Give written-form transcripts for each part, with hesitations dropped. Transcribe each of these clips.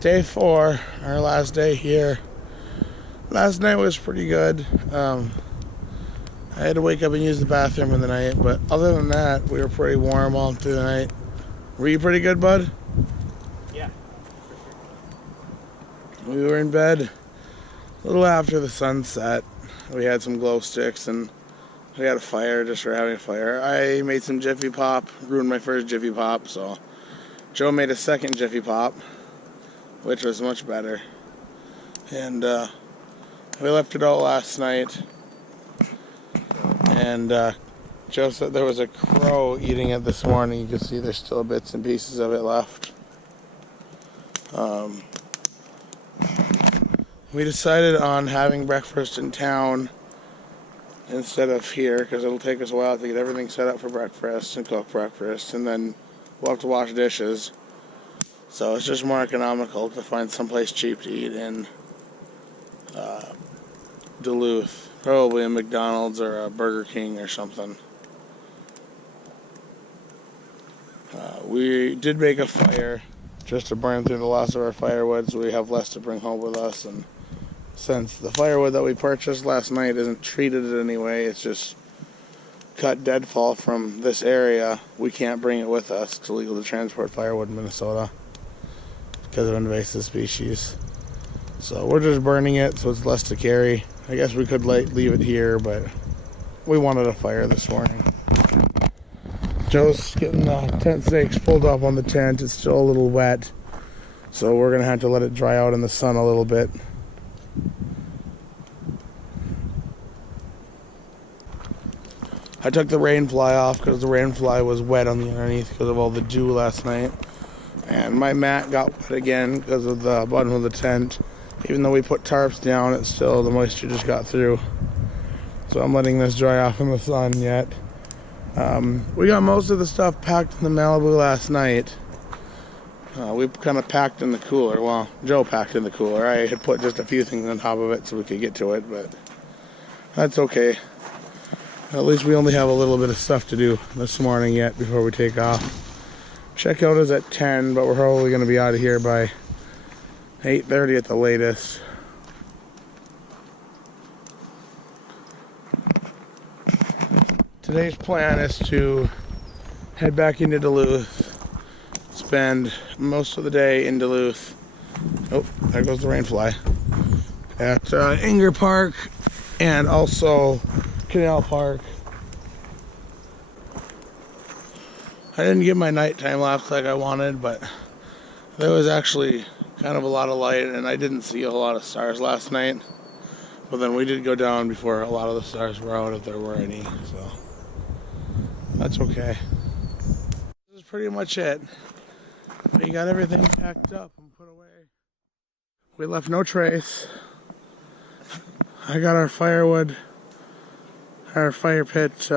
Day 4, our last day here. Last night was pretty good. I had to wake up and use the bathroom in the night, but other than that, we were pretty warm all through the night. Were you pretty good, bud? Yeah. We were in bed a little after the sun set. We had some glow sticks and we had a fire just for having a fire. I made some Jiffy Pop, ruined my first Jiffy Pop, so Joe made a second Jiffy Pop, which was much better. And we left it out last night. And Joe said there was a crow eating it this morning. You can see there's still bits and pieces of it left. We decided on having breakfast in town instead of here because it'll take us a while to get everything set up for breakfast and cook breakfast, and then we'll have to wash dishes. So it's just more economical to find someplace cheap to eat in Duluth. Probably a McDonald's or a Burger King or something. We did make a fire just to burn through the last of our firewood, so we have less to bring home with us. And since the firewood that we purchased last night isn't treated in any way, it's just cut deadfall from this area, we can't bring it with us. It's illegal to transport firewood in Minnesota because of invasive species. So we're just burning it so it's less to carry. I guess we could leave it here, but we wanted a fire this morning. Joe's getting the tent stakes pulled up on the tent. It's still a little wet, so we're going to have to let it dry out in the sun a little bit. I took the rain fly off because the rain fly was wet on the underneath because of all the dew last night. And my mat got wet again because of the bottom of the tent. Even though we put tarps down, it's still, the moisture just got through. So I'm letting this dry off in the sun yet. We got most of the stuff packed in the Malibu last night. We kind of packed in the cooler. Well, Joe packed in the cooler. I had put just a few things on top of it so we could get to it, but that's okay. At least we only have a little bit of stuff to do this morning yet before we take off. Checkout is at 10, but we're probably going to be out of here by 8:30 at the latest. Today's plan is to head back into Duluth, spend most of the day in Duluth. Oh, there goes the rain fly. At Enger Park and also Canal Park. I didn't get my nighttime lapse like I wanted, but there was actually kind of a lot of light, and I didn't see a whole lot of stars last night. But then we did go down before a lot of the stars were out, if there were any, so that's okay. This is pretty much it. We got everything packed up and put away. We left no trace. I got our firewood, our fire pit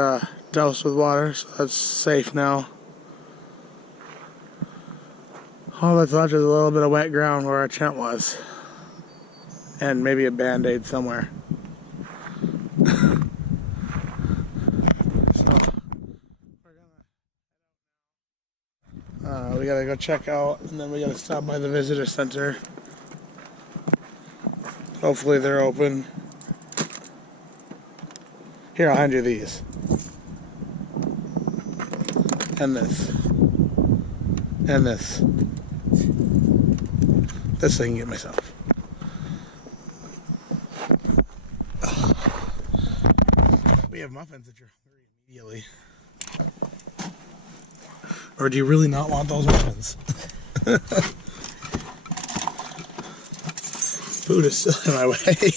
doused with water, so that's safe now. All that's left is a little bit of wet ground where our tent was. And maybe a Band-Aid somewhere. So, we gotta go check out, and then we gotta stop by the visitor center. Hopefully they're open. Here, I'll hand you these. And this. And this. This I can get myself. We have muffins if you're hungry immediately. Or do you really not want those muffins? Food is still in my way.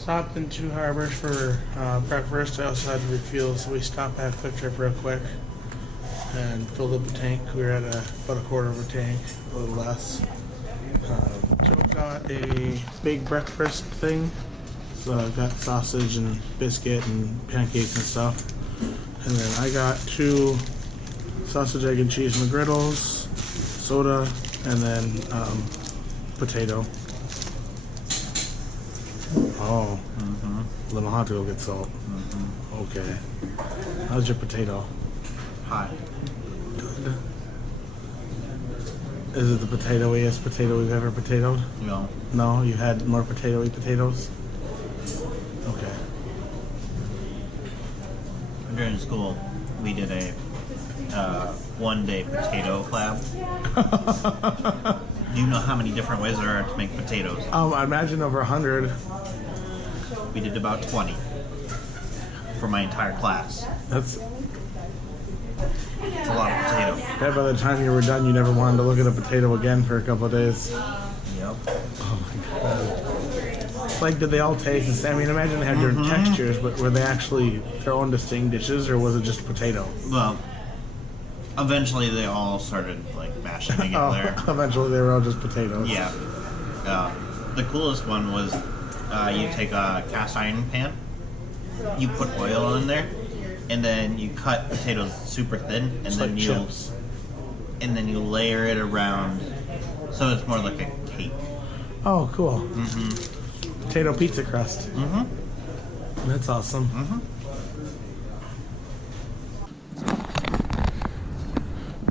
Stopped in Two Harbors for breakfast. I also had to refuel, so we stopped at Quick Trip real quick and filled up the tank. We were at about a quarter of a tank, a little less. Joe got a big breakfast thing, It's got sausage and biscuit and pancakes and stuff. And then I got 2 sausage, egg, and cheese McGriddles, soda, and then potato. Oh, little hot to go get salt. Okay. How's your potato? Hot. Good. Is it the potatoiest potato we've ever potatoed? No. No? You had more potatoy potatoes? Okay. During school, we did a one-day potato lab. Do you know how many different ways there are to make potatoes? I imagine over 100. We did about 20 for my entire class. That's... It's a lot of potato. Bet by the time you were done, you never wanted to look at a potato again for a couple of days. Yep. Oh my god. Like, did they all taste the same? I mean, imagine they had different textures, but were they actually their own distinct dishes, or was it just potato? Well, eventually they all started like mashing together. Eventually they were all just potatoes. Yeah. The coolest one was you take a cast iron pan, you put oil in there, and then you cut potatoes super thin, and then like chips. And then you layer it around, so it's more like a cake. Oh, cool. Potato pizza crust. That's awesome.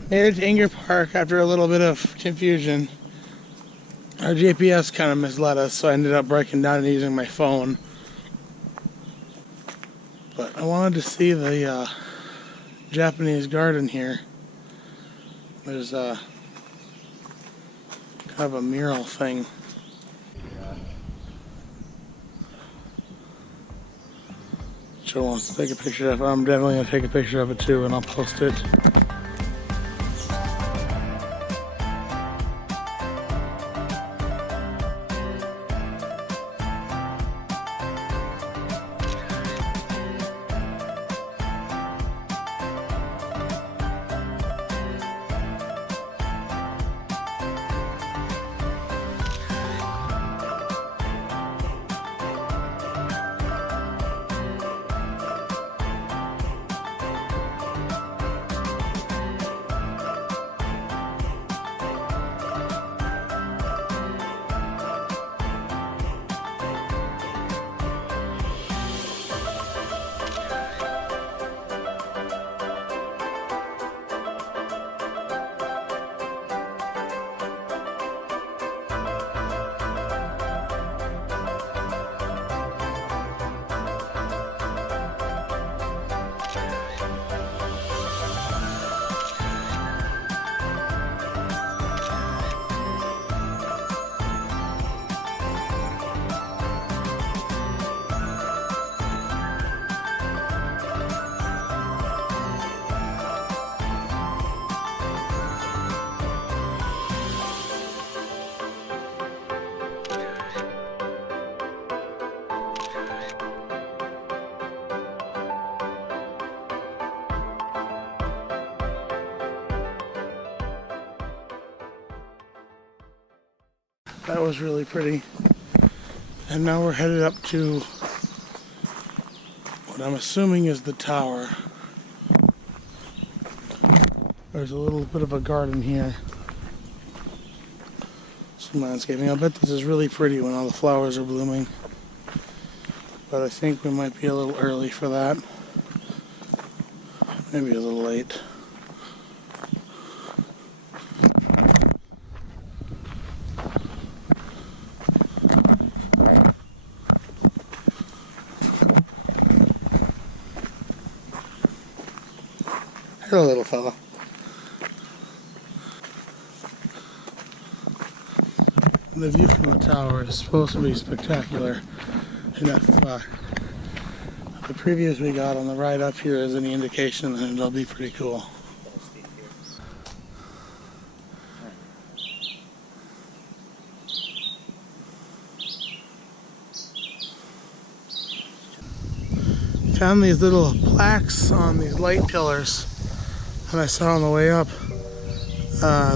Made it to Enger Park after a little bit of confusion. Our GPS kind of misled us, so I ended up breaking down and using my phone. But I wanted to see the Japanese garden here. There's kind of a mural thing. Joe wants to take a picture of it. I'm definitely going to take a picture of it too, and I'll post it. That was really pretty. And now we're headed up to what I'm assuming is the tower. There's a little bit of a garden here. Some landscaping. I bet this is really pretty when all the flowers are blooming. But I think we might be a little early for that. Maybe a little late. Hello, little fella. The view from the tower is supposed to be spectacular. And if the previews we got on the ride up here is any indication, then it'll be pretty cool. Found these little plaques on these light pillars, and I saw on the way up.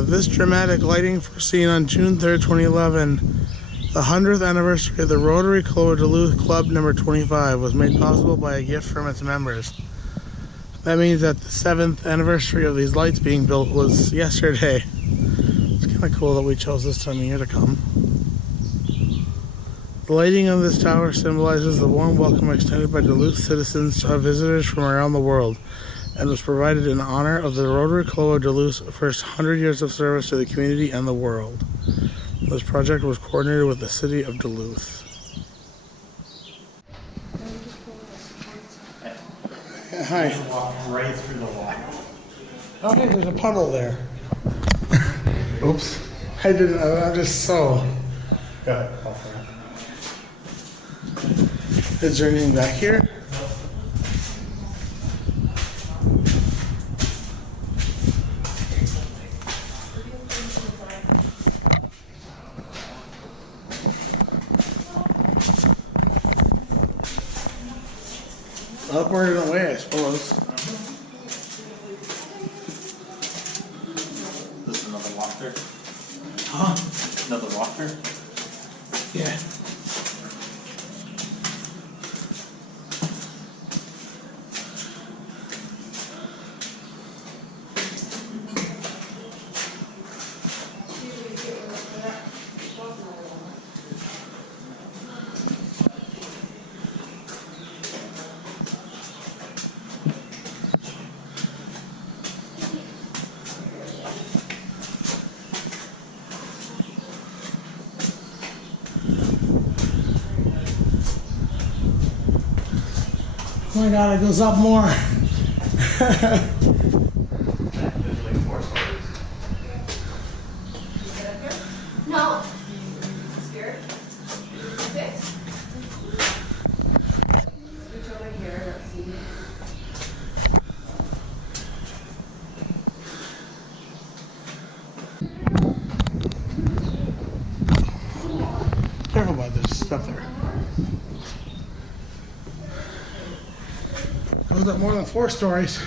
This dramatic lighting foreseen on June 3rd, 2011, The 100th anniversary of the Rotary Club of Duluth Club number 25 was made possible by a gift from its members. That means that the 7th anniversary of these lights being built was yesterday. It's kind of cool that we chose this time of year to come. The lighting of this tower symbolizes the warm welcome extended by Duluth citizens to visitors from around the world, and was provided in honor of the Rotary Club of Duluth's first 100 years of service to the community and the world. This project was coordinated with the city of Duluth. Hi. Walk right through the wall. Oh, hey, there's a puddle there. Oops. I didn't. I'm just so. Go ahead. Call for it. Is there anything back here? Upward and away, I suppose. This is another walker. Huh? Another walker. Yeah. Oh my god, it goes up more. No. Scared? Six. Switch over here, let's see. Careful about this stuff there. Goes up more than 4 stories.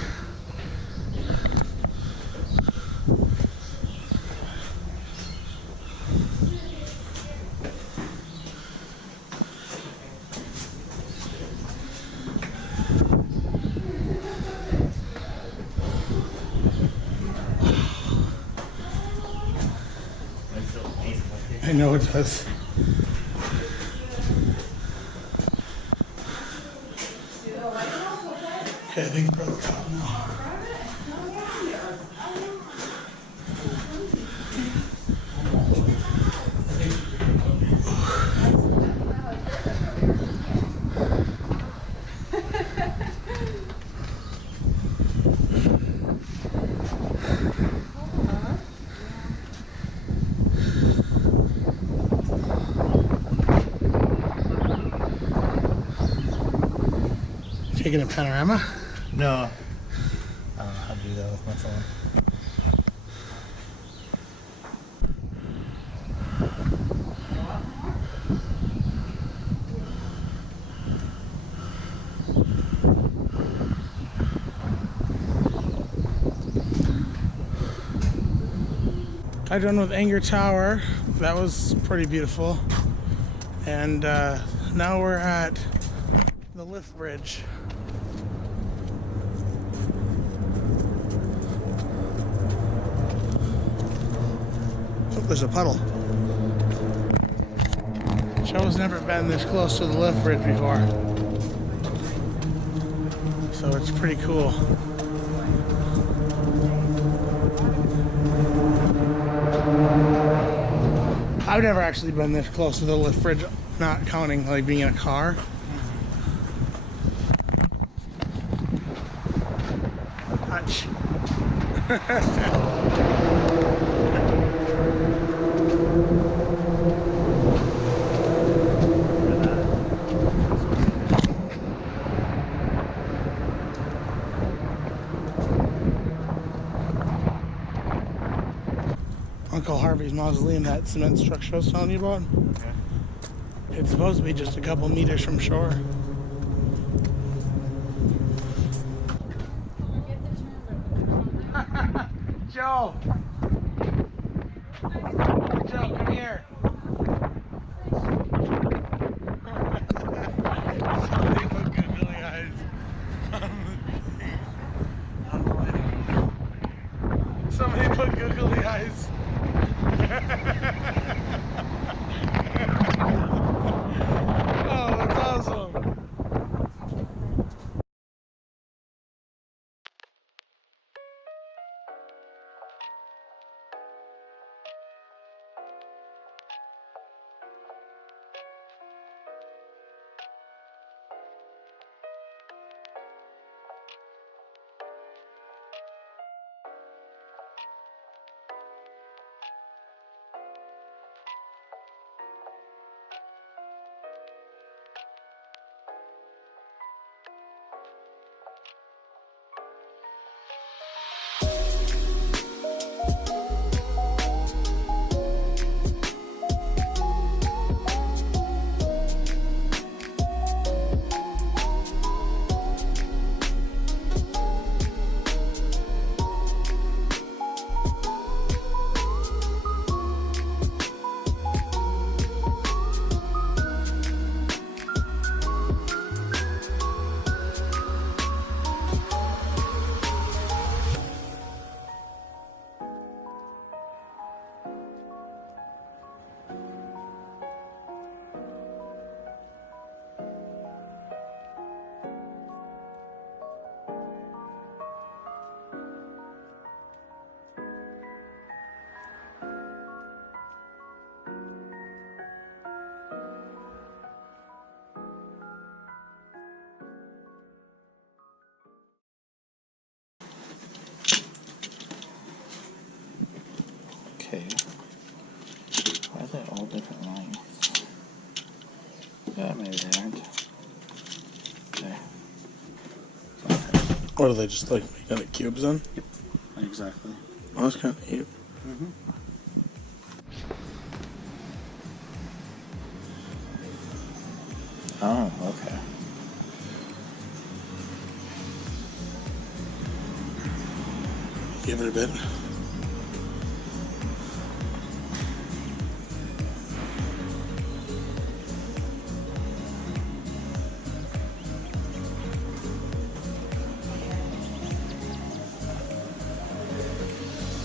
I know it does. Okay, I think we're at the top now. Taking a panorama? No. I don't know how to do that with my phone. I done with Enger Tower. That was pretty beautiful. And now we're at the lift bridge. Oh, there's a puddle. Joe's never been this close to the lift bridge before. So it's pretty cool. I've never actually been this close to the lift bridge, not counting like being in a car. Touch. Uncle Harvey's mausoleum, that cement structure I was telling you about. Okay. It's supposed to be just a couple meters from shore. Joe! Joe, come here. maybe they aren't. Okay. What are they just like making the cubes then? Exactly. Oh, that's kind of neat. Oh, okay. Give it a bit.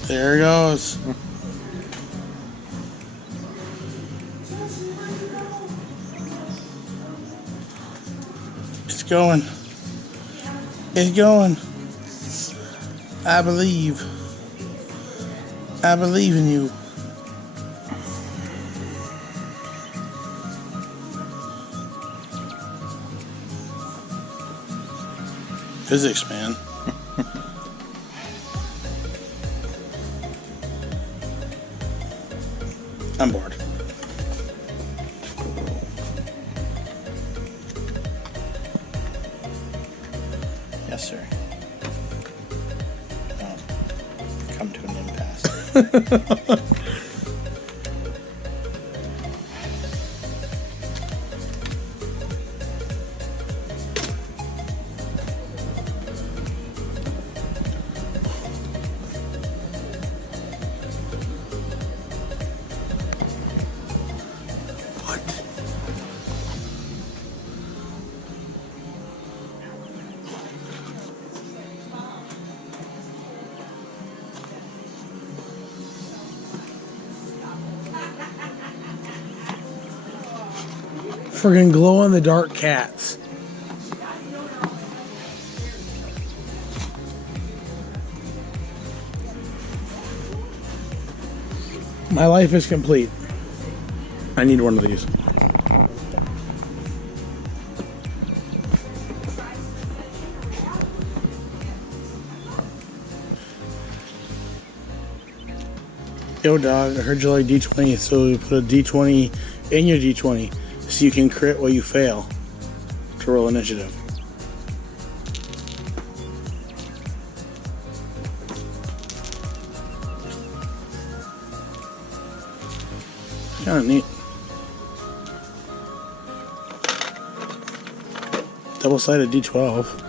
There it goes. It's going. It's going. I believe. I believe in you. Physics, man. I'm bored. Yes, sir. Come to an impasse. Friggin' glow in the dark cats. My life is complete. I need one of these. Yo, dog, I heard you like D20, so we put a D20 in your D20 so you can crit while you fail to roll initiative. Kind of neat. Double-sided D12.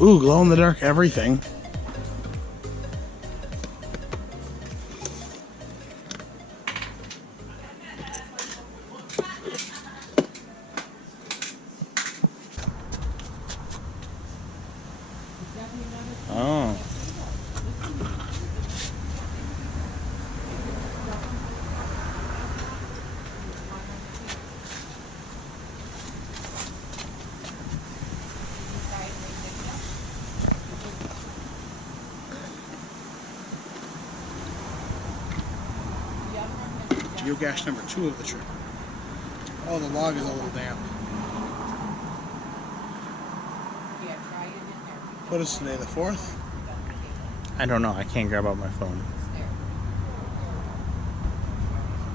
Ooh, glow-in-the-dark everything. Oh. Geocache number 2 of the trip. Oh, the log is a little damp. What is today, the 4th? I don't know. I can't grab out my phone.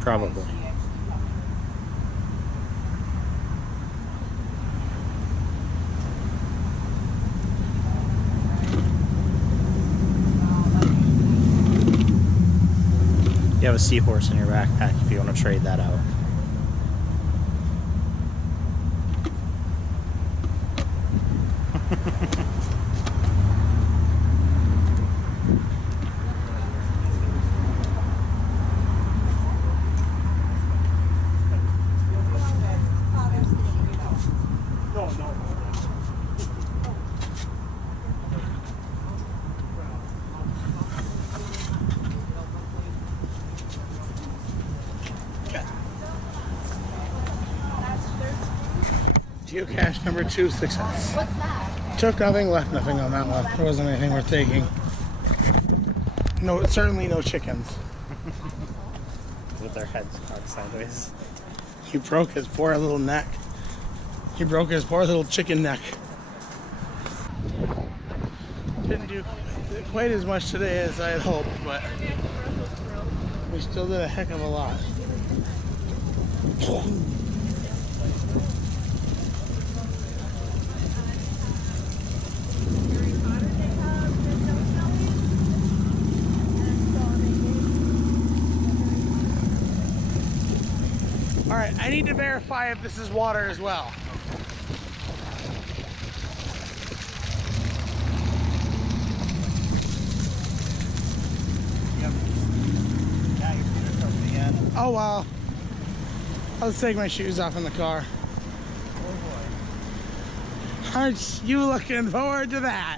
Probably. You have a seahorse in your backpack if you want to trade that out. Geocache number 2 success. What's that? Took nothing, left nothing on that one. There wasn't anything worth taking. No, certainly no chickens. With their heads cocked sideways. He broke his poor little neck. He broke his poor little chicken neck. Didn't do quite as much today as I had hoped, but we still did a heck of a lot. All right, I need to verify if this is water as well. Oh wow. I'll take my shoes off in the car. Oh Aren't you looking forward to that?